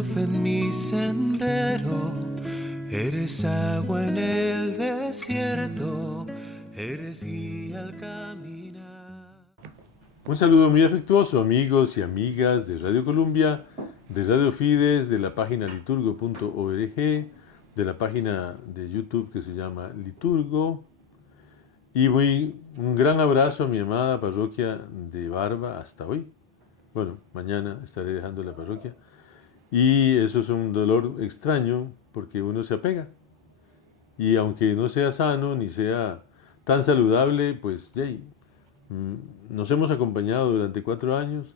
luz en mi sendero, eres agua en el desierto, eres guía al caminar. Un saludo muy afectuoso, amigos y amigas de Radio Columbia, de Radio Fides, de la página liturgo.org, de la página de YouTube que se llama Liturgo. Y un gran abrazo a mi amada parroquia de Barba hasta hoy. Bueno, mañana estaré dejando la parroquia. Y eso es un dolor extraño porque uno se apega. Y aunque no sea sano ni sea tan saludable, pues nos hemos acompañado durante 4 años.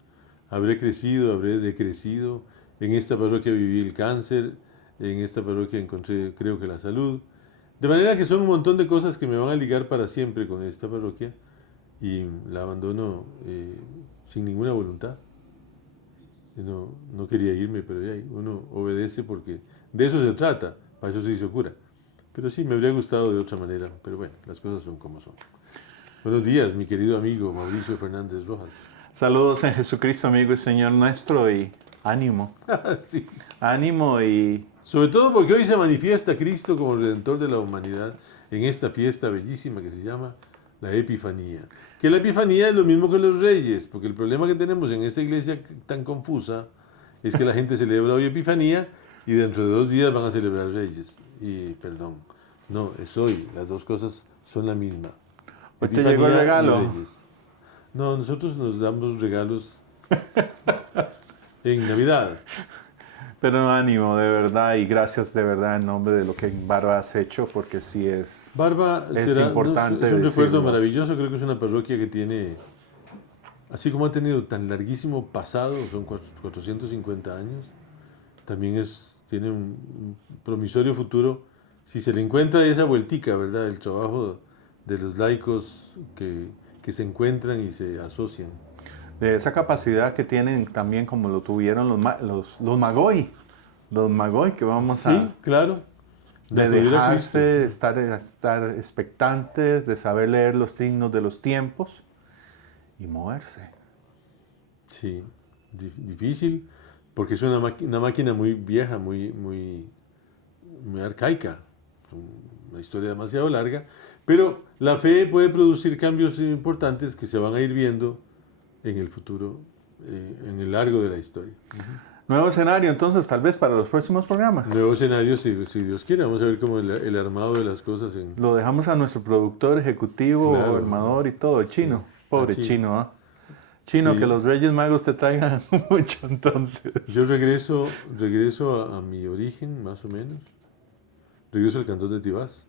Habré crecido, habré decrecido. En esta parroquia viví el cáncer. En esta parroquia encontré, creo que la salud. De manera que son un montón de cosas que me van a ligar para siempre con esta parroquia. Y la abandono sin ninguna voluntad. No quería irme, pero uno obedece porque de eso se trata, para eso se hizo cura. Pero sí, me habría gustado de otra manera, pero bueno, las cosas son como son. Buenos días, mi querido amigo Mauricio Fernández Rojas. Saludos en Jesucristo, amigo y Señor nuestro, y ánimo. Sí. Ánimo y... Sobre todo porque hoy se manifiesta Cristo como Redentor de la humanidad en esta fiesta bellísima que se llama la Epifanía. Que la Epifanía es lo mismo que los Reyes, porque el problema que tenemos en esta iglesia tan confusa es que la gente celebra hoy Epifanía y dentro de 2 días van a celebrar Reyes. Y perdón, no, es hoy, las dos cosas son la misma. ¿Hoy te llegó el regalo? Y Reyes. No, nosotros nos damos regalos en Navidad. Pero ánimo, de verdad, y gracias de verdad en nombre de lo que Barba has hecho, porque sí es importante. Es un recuerdo decirlo. maravilloso, creo que es una parroquia que tiene, así como ha tenido tan larguísimo pasado, son 450 años, también tiene un promisorio futuro, si se le encuentra esa vueltica, ¿verdad?, el trabajo de los laicos que se encuentran y se asocian. De esa capacidad que tienen también como lo tuvieron los Magoy, que vamos a... Sí, claro. De dejarse estar expectantes, de saber leer los signos de los tiempos y moverse. Sí, difícil, porque es una máquina muy vieja, muy arcaica, una historia demasiado larga, pero la fe puede producir cambios importantes que se van a ir viendo en el futuro, en el largo de la historia. Nuevo escenario, entonces, tal vez para los próximos programas. Nuevo escenario, si Dios quiere. Vamos a ver cómo el armado de las cosas. Lo dejamos a nuestro productor ejecutivo, claro, armador y todo, el Chino. Sí. Pobre Chino, ¿ah? Chino, sí. Que los Reyes Magos te traigan mucho, entonces. Yo regreso a mi origen, más o menos. Regreso al Cantón de Tibás,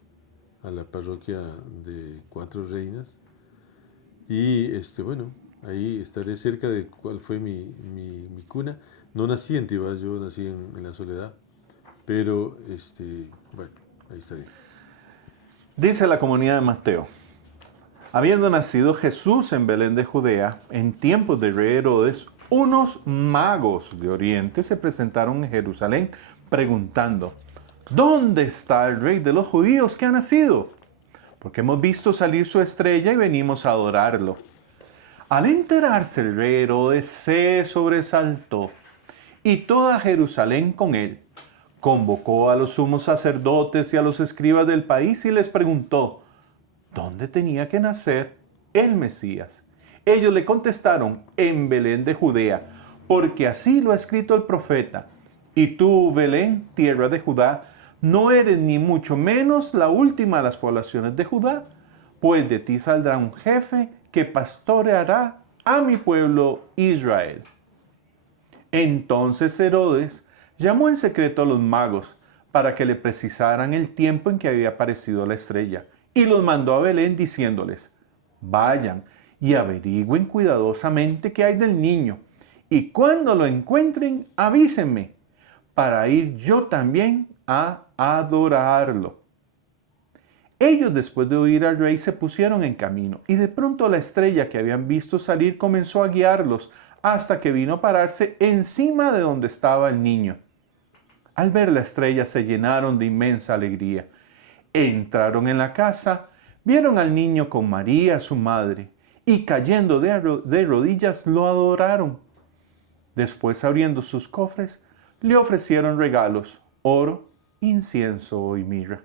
a la parroquia de Cuatro Reinas. Y, bueno, ahí estaré cerca de cuál fue mi cuna. No nací en Tibás, yo nací en la Soledad, pero, bueno, ahí estaré. Dice la comunidad de Mateo: habiendo nacido Jesús en Belén de Judea, en tiempos de rey Herodes, unos magos de Oriente se presentaron en Jerusalén preguntando: ¿dónde está el rey de los judíos que ha nacido? Porque hemos visto salir su estrella y venimos a adorarlo. Al enterarse el rey Herodes se sobresaltó, y toda Jerusalén con él. Convocó a los sumos sacerdotes y a los escribas del país y les preguntó: ¿dónde tenía que nacer el Mesías? Ellos le contestaron: en Belén de Judea, porque así lo ha escrito el profeta. Y tú, Belén, tierra de Judá, no eres ni mucho menos la última de las poblaciones de Judá, pues de ti saldrá un jefe que pastoreará a mi pueblo Israel. Entonces Herodes llamó en secreto a los magos para que le precisaran el tiempo en que había aparecido la estrella, y los mandó a Belén diciéndoles: vayan y averigüen cuidadosamente qué hay del niño, y cuando lo encuentren avísenme, para ir yo también a adorarlo. Ellos, después de oír al rey, se pusieron en camino, y de pronto la estrella que habían visto salir comenzó a guiarlos hasta que vino a pararse encima de donde estaba el niño. Al ver la estrella se llenaron de inmensa alegría. Entraron en la casa, vieron al niño con María, su madre, y cayendo de rodillas lo adoraron. Después, abriendo sus cofres, le ofrecieron regalos, oro, incienso y mirra.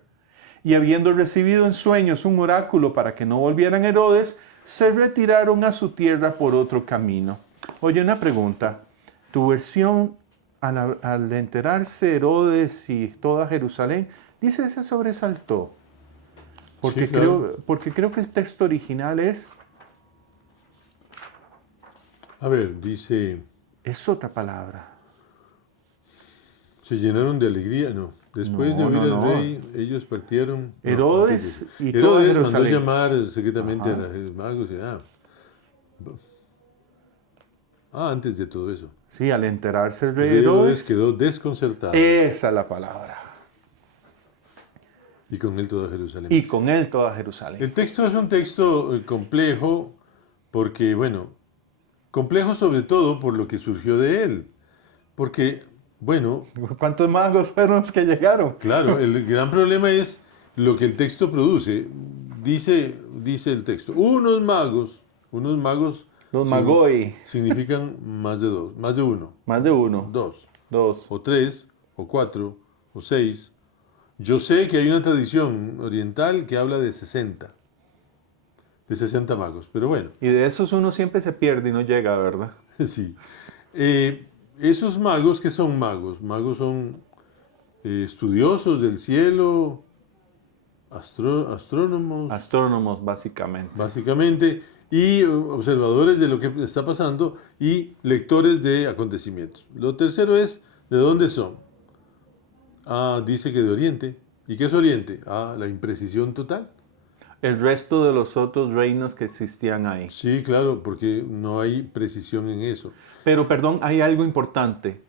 Y habiendo recibido en sueños un oráculo para que no volvieran a Herodes, se retiraron a su tierra por otro camino. Oye, una pregunta. ¿Tu versión, al enterarse Herodes y toda Jerusalén, dice se sobresaltó? Porque, Sí, claro. porque creo que el texto original es A ver, dice, otra palabra. se llenaron de alegría, no. Después de No, oír no, al no. rey, ellos partieron. No, Herodes antes de eso. y toda Herodes mandó Jerusalén. llamar secretamente Ajá. a los magos. Antes de todo eso. Sí, al enterarse el El rey rey Herodes Herodes. quedó desconcertado Esa es la palabra. y con él toda Jerusalén. Y con él toda Jerusalén. El texto es un texto complejo porque, bueno, complejo sobre todo por lo que surgió de él. Porque, bueno, ¿Cuántos magos fueron los que llegaron? claro, el gran problema es lo que el texto produce. Dice el texto, unos magos Los sin- magoi. significan más de dos, más de uno, Más de uno. dos, Dos. o tres, o cuatro, o seis. Yo sé que hay una tradición oriental que habla de 60 magos, pero bueno, Y de esos uno siempre se pierde y no llega, ¿verdad? sí. Esos magos, ¿qué son magos? Magos son estudiosos del cielo, astrónomos, Astrónomos, básicamente. básicamente, y observadores de lo que está pasando y lectores de acontecimientos. Lo tercero es, ¿de dónde son? Dice que de Oriente. ¿Y qué es Oriente? La imprecisión total. El resto de los otros reinos que existían ahí. Sí, claro, porque no hay precisión en eso. Pero, perdón, hay algo importante.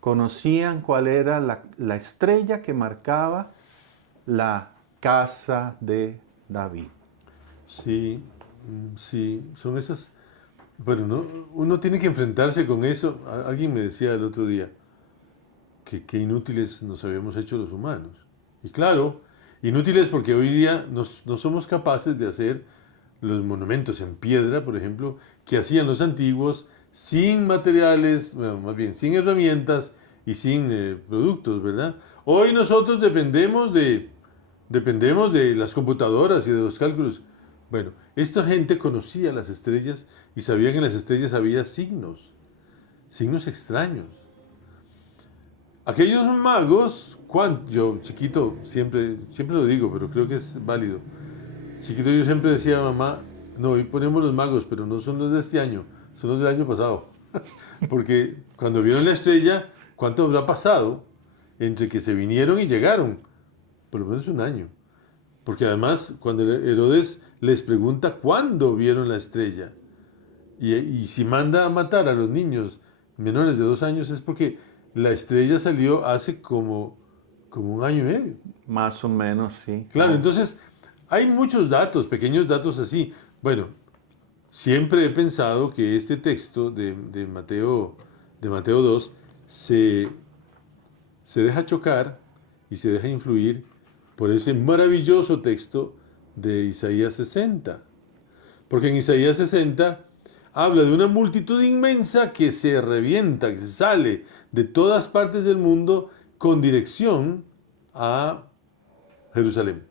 Conocían cuál era la estrella que marcaba la casa de David. Sí, sí, son esas... Bueno, uno tiene que enfrentarse con eso. Alguien me decía el otro día que qué inútiles nos habíamos hecho los humanos. Y claro, inútiles porque hoy día no somos capaces de hacer los monumentos en piedra, por ejemplo, que hacían los antiguos sin materiales, bueno, más bien sin herramientas y sin productos, ¿verdad? Hoy nosotros dependemos de las computadoras y de los cálculos. Bueno, esta gente conocía las estrellas y sabía que en las estrellas había signos extraños. Aquellos magos, yo chiquito, siempre lo digo, pero creo que es válido. Chiquito yo siempre decía a mamá, no, hoy ponemos los magos, pero no son los de este año, son los del año pasado. Porque cuando vieron la estrella, ¿cuánto habrá pasado entre que se vinieron y llegaron? Por lo menos un año. Porque además, cuando Herodes les pregunta cuándo vieron la estrella, y si manda a matar a los niños menores de 2 años, es porque la estrella salió hace como un año y medio. Más o menos, sí. Claro, entonces hay muchos datos, pequeños datos así. Bueno, siempre he pensado que este texto de Mateo 2 se deja chocar y se deja influir por ese maravilloso texto de Isaías 60. Porque en Isaías 60 habla de una multitud inmensa que se revienta, que se sale de todas partes del mundo con dirección a Jerusalén.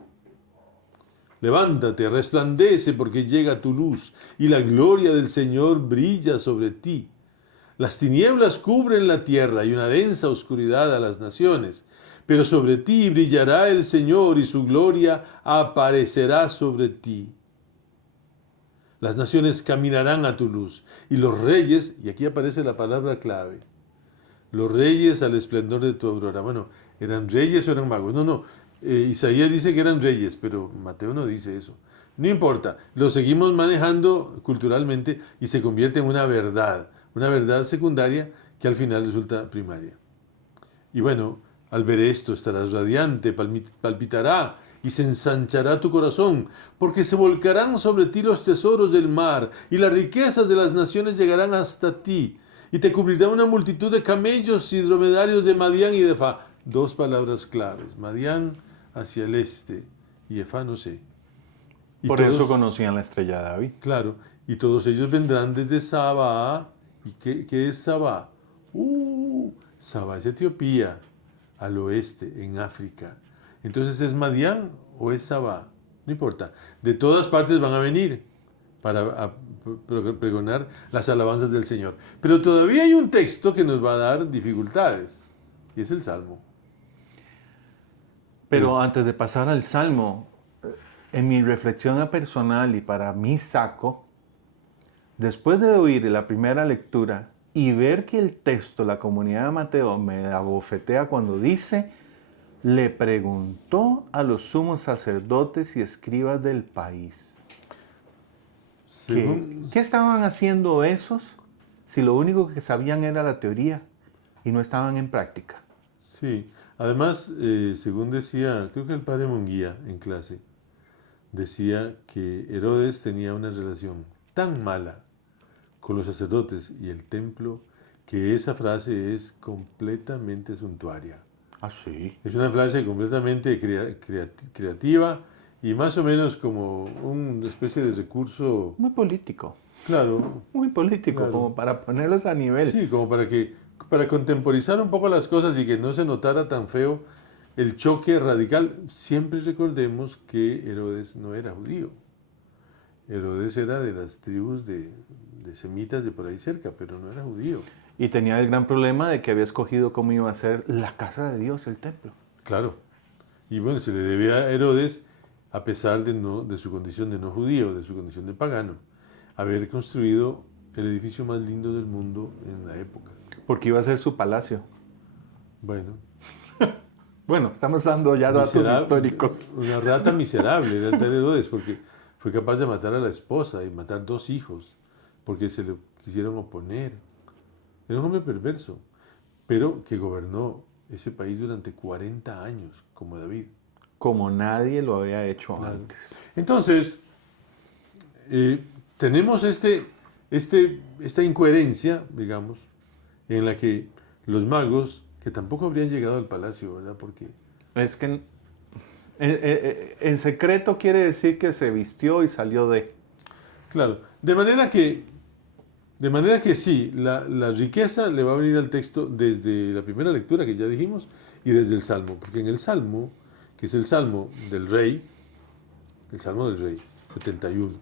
Levántate, resplandece porque llega tu luz y la gloria del Señor brilla sobre ti. Las tinieblas cubren la tierra y una densa oscuridad a las naciones, pero sobre ti brillará el Señor y su gloria aparecerá sobre ti. Las naciones caminarán a tu luz y los reyes, y aquí aparece la palabra clave, los reyes al esplendor de tu aurora. Bueno, ¿eran reyes o eran magos? No. Isaías dice que eran reyes, pero Mateo no dice eso. No importa, lo seguimos manejando culturalmente y se convierte en una verdad secundaria que al final resulta primaria. Y bueno, al ver esto estarás radiante, palpitará y se ensanchará tu corazón, porque se volcarán sobre ti los tesoros del mar y las riquezas de las naciones llegarán hasta ti. Y te cubrirá una multitud de camellos y dromedarios de Madián y de Efá. 2 palabras claves. Madián hacia el este y Efá no sé. Y Por eso conocían la estrella de David. Claro, y todos ellos vendrán desde Sabá. ¿Y qué es Sabá? Saba es Etiopía, al oeste, en África. Entonces, ¿es Madián o es Saba? No importa. De todas partes van a venir para pregonar las alabanzas del Señor. Pero todavía hay un texto que nos va a dar dificultades, y es el Salmo. Pero antes de pasar al Salmo, en mi reflexión personal y para mi saco, después de oír la primera lectura y ver que el texto, la comunidad de Mateo, me abofetea cuando dice, le preguntó a los sumos sacerdotes y escribas del país. ¿Qué estaban haciendo esos si lo único que sabían era la teoría y no estaban en práctica? Sí, además, según decía, creo que el padre Munguía en clase, decía que Herodes tenía una relación tan mala con los sacerdotes y el templo que esa frase es completamente suntuaria. Ah, sí. Es una frase completamente creativa y más o menos como una especie de recurso, Muy político. claro, Muy político, Claro. como para ponerlos a nivel. sí, como para contemporizar un poco las cosas y que no se notara tan feo el choque radical. Siempre recordemos que Herodes no era judío. Herodes era de las tribus de semitas de por ahí cerca, pero no era judío. Y tenía el gran problema de que había escogido cómo iba a ser la casa de Dios, el templo. Claro. Y bueno, se le debe a Herodes, a pesar de su condición de no judío, de su condición de pagano, haber construido el edificio más lindo del mundo en la época. Porque iba a ser su palacio. Bueno, Bueno, estamos dando ya datos históricos. Una rata miserable era el tal Herodes, porque fue capaz de matar a la esposa y matar 2 hijos, porque se le quisieron oponer. Era un hombre perverso, pero que gobernó ese país durante 40 años, como David. Como nadie lo había hecho Claro. antes. Entonces, tenemos esta incoherencia, digamos, en la que los magos, que tampoco habrían llegado al palacio, ¿verdad? Porque, Es que en secreto quiere decir que se vistió y salió de... claro, de manera que sí, la riqueza le va a venir al texto desde la primera lectura que ya dijimos y desde el Salmo, porque en el Salmo, que es el Salmo del Rey, 71,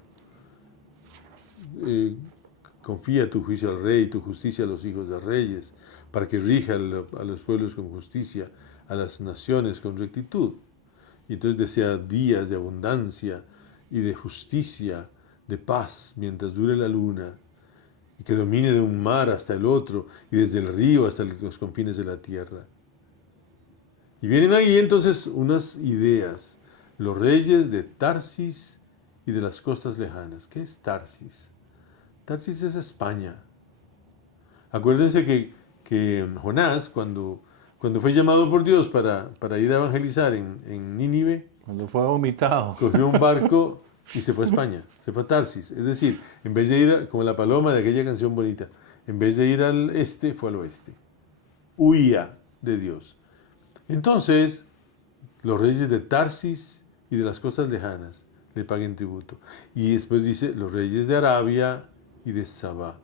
confía tu juicio al Rey, tu justicia a los hijos de reyes, para que rija a los pueblos con justicia, a las naciones con rectitud. Y entonces desea días de abundancia y de justicia, de paz, mientras dure la luna, y que domine de un mar hasta el otro, y desde el río hasta los confines de la tierra. Y vienen ahí entonces unas ideas, los reyes de Tarsis y de las costas lejanas. ¿Qué es Tarsis? Tarsis es España. Acuérdense que Jonás, cuando fue llamado por Dios para ir a evangelizar en Nínive, Cuando fue vomitado. cogió un barco y se fue a España, se fue a Tarsis. Es decir, en vez de ir, como la paloma de aquella canción bonita, en vez de ir al este, fue al oeste. Huía de Dios. Entonces, los reyes de Tarsis y de las costas lejanas le paguen tributo. Y después dice, los reyes de Arabia y de Sabá.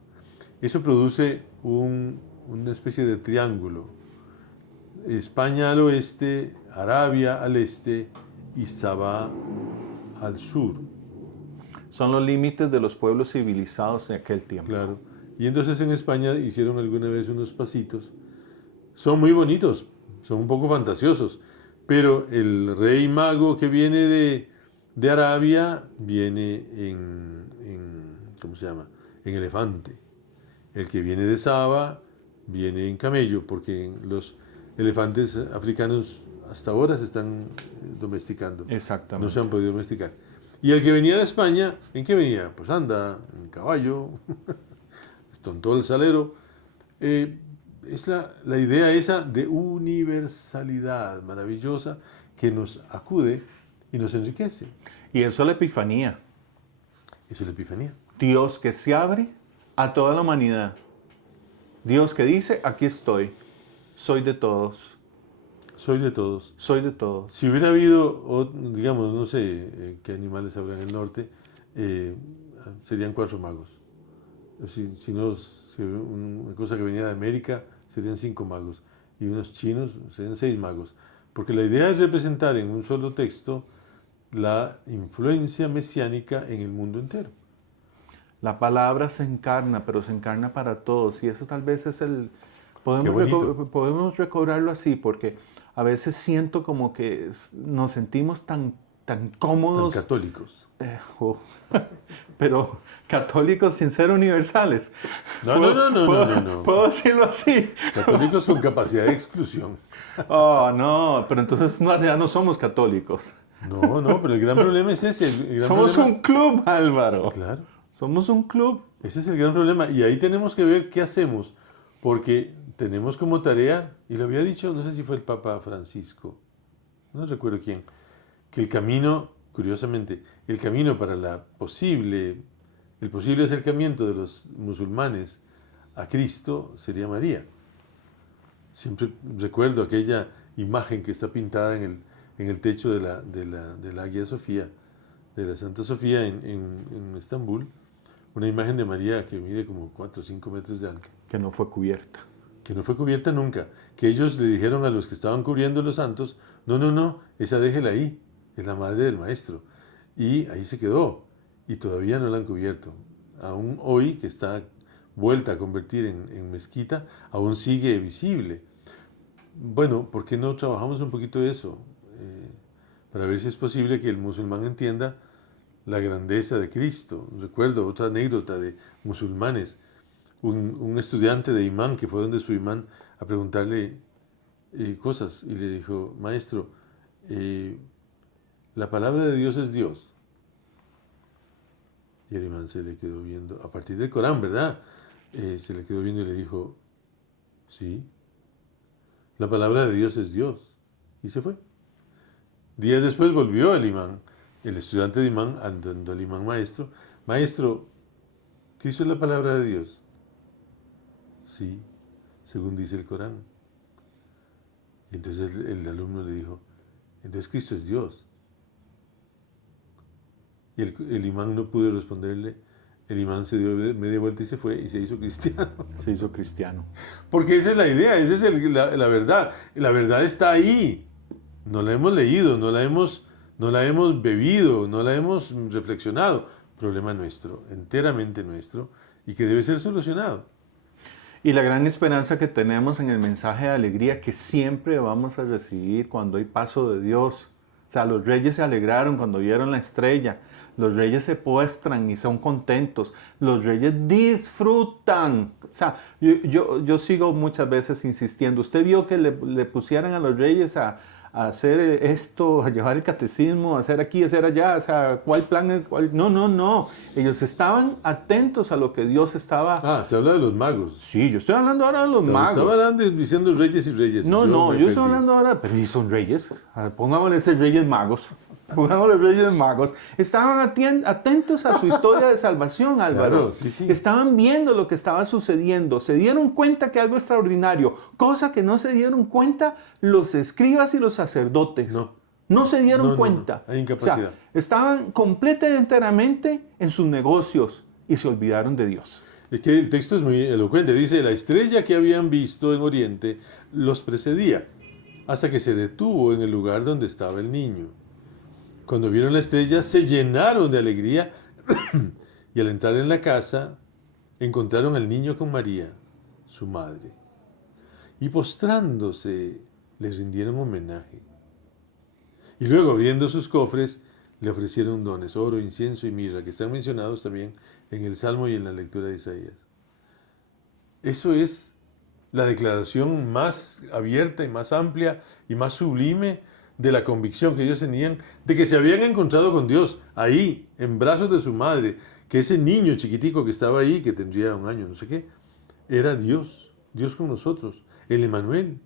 Eso produce una especie de triángulo. España al oeste, Arabia al este y Sabá al sur. Son los límites de los pueblos civilizados de aquel tiempo. Claro. Y entonces en España hicieron alguna vez unos pasitos. Son muy bonitos, son un poco fantasiosos, pero el rey mago que viene de Arabia viene ¿cómo se llama? En elefante. El que viene de Saba viene en camello, porque los elefantes africanos hasta ahora se están domesticando. Exactamente. No se han podido domesticar. Y el que venía de España, ¿en qué venía? Pues anda, en caballo, estontó el salero. Es la idea esa de universalidad maravillosa que nos acude y nos enriquece. Y eso es la Epifanía. Esa es la Epifanía. Dios que se abre a toda la humanidad. Dios que dice, aquí estoy, soy de todos, Soy de todos. soy de todos. Si hubiera habido, digamos, no sé qué animales habrá en el norte, serían 4 magos. Si no, una cosa que venía de América, serían 5 magos. y unos chinos, serían 6 magos. Porque la idea es representar en un solo texto la influencia mesiánica en el mundo entero. La palabra se encarna, pero se encarna para todos. Y eso tal vez es el... Qué bonito. Podemos recobrarlo así, porque a veces siento como que nos sentimos tan cómodos. Tan católicos. Pero católicos sin ser universales. No. ¿Puedo decirlo así? Católicos con capacidad de exclusión. Oh, no, pero entonces ya no somos católicos. No, pero el gran problema es ese. Somos un club, Álvaro. Claro. Somos un club. Ese es el gran problema. Y ahí tenemos que ver qué hacemos. Porque tenemos como tarea, y lo había dicho, no sé si fue el Papa Francisco, no recuerdo quién, que el camino, curiosamente, el camino para el posible acercamiento de los musulmanes a Cristo sería María. Siempre recuerdo aquella imagen que está pintada en el techo de la Hagia Sofía, de la Santa Sofía en Estambul, una imagen de María que mide como 4 o 5 metros de alto. Que no fue cubierta. Que no fue cubierta nunca. Que ellos le dijeron a los que estaban cubriendo los santos, no, esa déjela ahí, es la madre del maestro. Y ahí se quedó, y todavía no la han cubierto. Aún hoy, que está vuelta a convertir en mezquita, aún sigue visible. Bueno, ¿por qué no trabajamos un poquito de eso? Para ver si es posible que el musulmán entienda la grandeza de Cristo. Recuerdo otra anécdota de musulmanes. Un estudiante de imán que fue donde su imán a preguntarle cosas y le dijo, maestro, la palabra de Dios es Dios. Y el imán se le quedó viendo, a partir del Corán, ¿verdad? Se le quedó viendo y le dijo, sí, la palabra de Dios es Dios. Y se fue. Días después volvió el imán, el estudiante de imán, andando al imán maestro, ¿Cristo es la palabra de Dios? Sí, según dice el Corán. Y entonces el alumno le dijo, entonces Cristo es Dios. Y el imán no pudo responderle. El imán se dio media vuelta y se fue y se hizo cristiano. Se hizo cristiano. Porque esa es la idea, esa es la verdad. La verdad está ahí. No la hemos leído, no la hemos bebido, no la hemos reflexionado. Problema nuestro, enteramente nuestro, y que debe ser solucionado. Y la gran esperanza que tenemos en el mensaje de alegría que siempre vamos a recibir cuando hay paso de Dios. O sea, los reyes se alegraron cuando vieron la estrella. Los reyes se postran y son contentos. Los reyes disfrutan. O sea, yo sigo muchas veces insistiendo. ¿Usted vio que le pusieran a los reyes a hacer esto, a llevar el catecismo, a hacer aquí, a hacer allá? O sea, ¿cuál plan? No. Ellos estaban atentos a lo que Dios estaba... Ah, usted habla de los magos. Sí, yo estoy hablando ahora de los magos. Estaba hablando diciendo reyes y reyes. No, yo estoy hablando ahora... Pero ¿y son reyes? Pongámosle ese reyes magos. Pongámosle reyes magos. Estaban atentos a su historia de salvación, Álvaro. Claro, sí. Estaban viendo lo que estaba sucediendo. Se dieron cuenta que algo extraordinario, cosa que no se dieron cuenta los escribas y los sacerdotes. No se dieron cuenta. Hay incapacidad. O sea, estaban completamente y enteramente en sus negocios y se olvidaron de Dios. Es que el texto es muy elocuente. Dice, la estrella que habían visto en Oriente los precedía, hasta que se detuvo en el lugar donde estaba el niño. Cuando vieron la estrella, se llenaron de alegría y al entrar en la casa, encontraron al niño con María, su madre. Y postrándose, les rindieron homenaje. Y luego, abriendo sus cofres, le ofrecieron dones, oro, incienso y mirra, que están mencionados también en el Salmo y en la lectura de Isaías. Eso es la declaración más abierta y más amplia y más sublime de la convicción que ellos tenían de que se habían encontrado con Dios, ahí, en brazos de su madre, que ese niño chiquitico que estaba ahí, que tendría 1 año, no sé qué, era Dios, Dios con nosotros, el Emmanuel.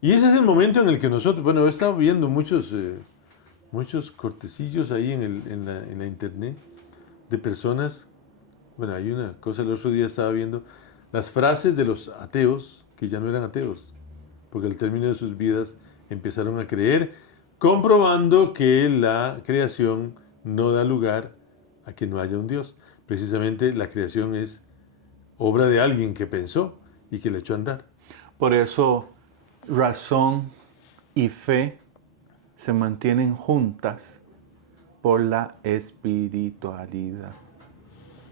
Y ese es el momento en el que nosotros, bueno, he estado viendo muchos cortecillos ahí en la internet de personas, bueno, hay una cosa, el otro día estaba viendo las frases de los ateos, que ya no eran ateos, porque al término de sus vidas empezaron a creer, comprobando que la creación no da lugar a que no haya un Dios. Precisamente la creación es obra de alguien que pensó y que le echó a andar. Por eso razón y fe se mantienen juntas por la espiritualidad.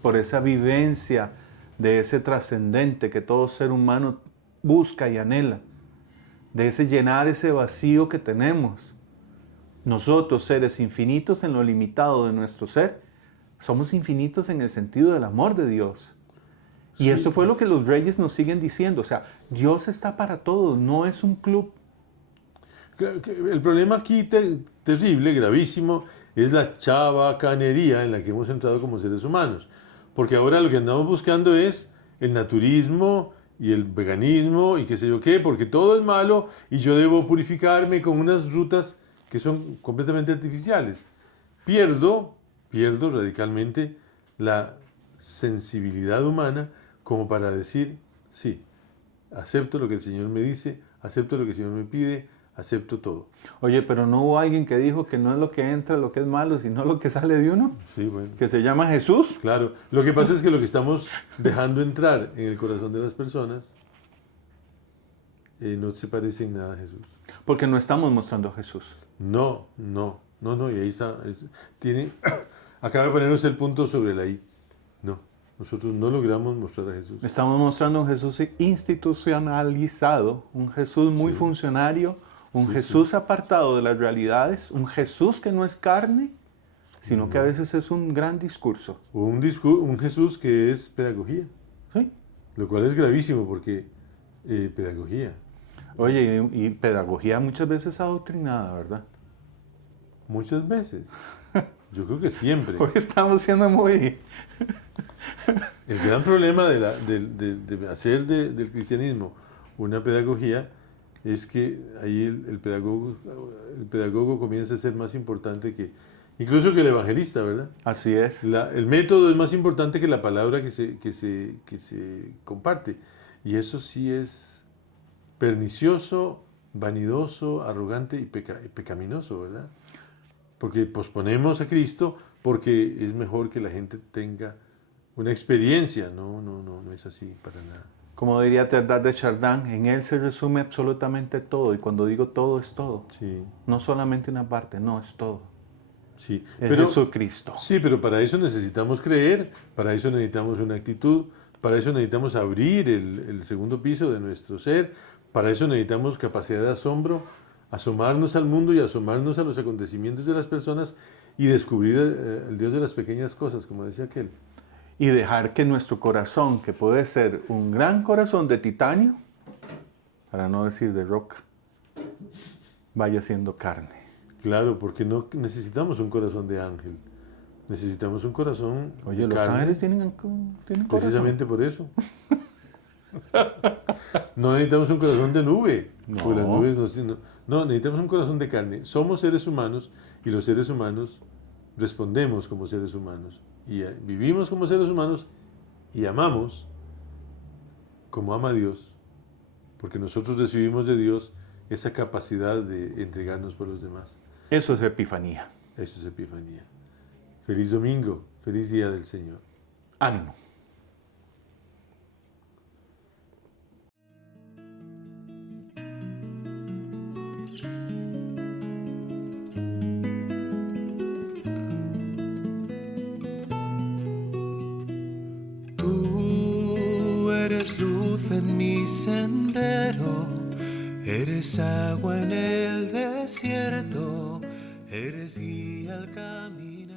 Por esa vivencia de ese trascendente que todo ser humano busca y anhela. De ese llenar ese vacío que tenemos. Nosotros, seres infinitos en lo limitado de nuestro ser, somos infinitos en el sentido del amor de Dios. Y esto fue lo que los reyes nos siguen diciendo. O sea, Dios está para todos, no es un club. El problema aquí terrible, gravísimo, es la chabacanería en la que hemos entrado como seres humanos. Porque ahora lo que andamos buscando es el naturismo y el veganismo y qué sé yo qué, porque todo es malo y yo debo purificarme con unas rutas que son completamente artificiales. Pierdo radicalmente la sensibilidad humana como para decir, sí, acepto lo que el Señor me dice, acepto lo que el Señor me pide, acepto todo. Oye, pero no hubo alguien que dijo que no es lo que entra lo que es malo, sino lo que sale de uno. Sí, bueno. Que se llama Jesús. Claro. Lo que pasa es que lo que estamos dejando entrar en el corazón de las personas no se parece en nada a Jesús. Porque no estamos mostrando a Jesús. No. Y ahí está. Acaba de ponernos el punto sobre la I. No. Nosotros no logramos mostrar a Jesús. Estamos mostrando un Jesús institucionalizado, un Jesús muy funcionario, un Jesús apartado de las realidades, un Jesús que no es carne, sino que a veces es un gran discurso. Un Jesús que es pedagogía. ¿Sí? Lo cual es gravísimo porque pedagogía. Oye, y pedagogía muchas veces adoctrinada, ¿verdad? Muchas veces. Yo creo que siempre. Hoy estamos siendo muy... El gran problema de hacer del cristianismo una pedagogía es que ahí el pedagogo comienza a ser más importante incluso que el evangelista, ¿verdad? Así es. El método es más importante que la palabra que se comparte. Y eso sí es pernicioso, vanidoso, arrogante y pecaminoso, ¿verdad? Porque posponemos a Cristo porque es mejor que la gente tenga una experiencia. No es así para nada. Como diría Teilhard de Chardin, en Él se resume absolutamente todo. Y cuando digo todo, es todo. Sí. No solamente una parte, no, es todo. Sí, Es pero Jesucristo. Sí, pero para eso necesitamos creer, para eso necesitamos una actitud, para eso necesitamos abrir el segundo piso de nuestro ser, para eso necesitamos capacidad de asombro, asomarnos al mundo y asomarnos a los acontecimientos de las personas y descubrir el Dios de las pequeñas cosas, como decía aquel. Y dejar que nuestro corazón, que puede ser un gran corazón de titanio, para no decir de roca, vaya siendo carne. Claro, porque no necesitamos un corazón de ángel, necesitamos un corazón Oye, de los carne. ángeles tienen corazón. Precisamente por eso. No necesitamos un corazón de nube. No. Porque las nubes no, necesitamos un corazón de carne. Somos seres humanos y los seres humanos respondemos como seres humanos. Y vivimos como seres humanos y amamos como ama Dios. Porque nosotros recibimos de Dios esa capacidad de entregarnos por los demás. Eso es Epifanía. Eso es Epifanía. Feliz domingo, feliz día del Señor. Ánimo. Tú eres luz en mi sendero, eres agua en el desierto, eres guía al caminar.